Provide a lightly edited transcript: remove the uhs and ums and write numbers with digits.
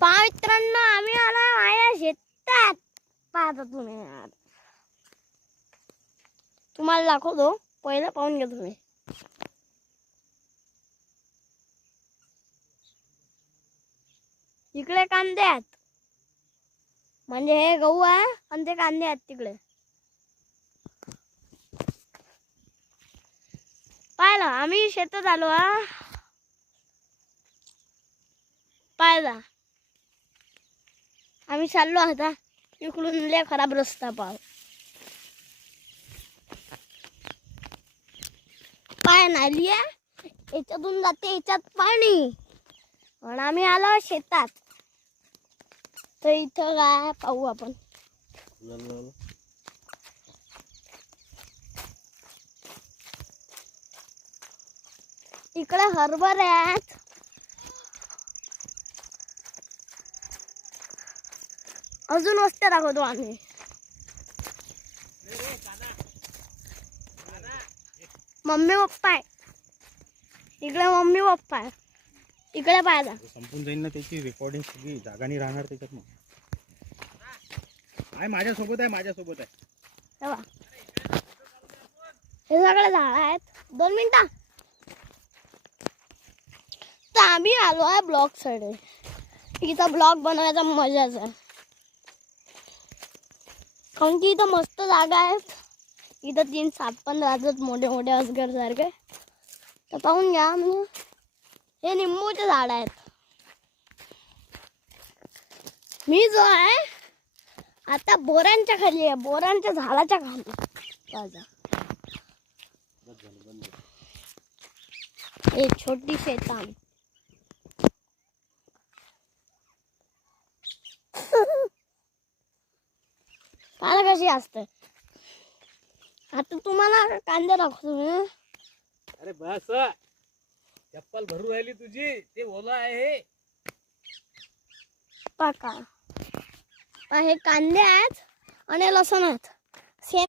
मित्रांनो आम्ही आला माझ्या शेतात पाहता तुम्ही यार तुम्हाला दाखवतो पहिलं पाहून घ्या तुम्ही इकडे कांदे आहेत म्हणजे हे गहू आहे आणि ते कांदे आहेत तिकडे पाहिलं आम्ही शेतात आलो पाहिलं आम्ही चाललो आता इकडून लय खराब रस्ता पाव पाय नाली आहे याच्यातून जाते याच्यात पाणी आणि आम्ही आलो शेतात तर इथं काय पाहू आपण इकडे हरभरे आहेत अजून वस्त्या दाखवतो आम्ही मम्मी पप्पा आहे इकडे मम्मी पप्पा आहे इकडे पाहिजे संपून जाईल ना त्याची रेकॉर्डिंग सगळी जागा नाही राहणार त्याच्यात मग आहे माझ्यासोबत आहे हे सगळे झाड आहेत 2 मिनिटं तर आम्ही आलो आहे ब्लॉक साइड इथं ब्लॉक बनवायचा मजाच आहे कारण की इथं मस्त जागा आहेत इथं 3 साप पण राहतात मोठे मोठे अजगर सारखे तर पाहून घ्या हे निंबूचे झाड आहेत मी जो आहे आता बोरांच्या खाली आहे बोरांच्या झाडाच्या खाली एक छोटी शेतान पाला कशी असते आता तुम्हाला कांदे दाखवतो अरे बस चप्पल भरू राहिली तुझी ते ओला आहे पाका हे कांदे आहेत आणि लसूण आहेत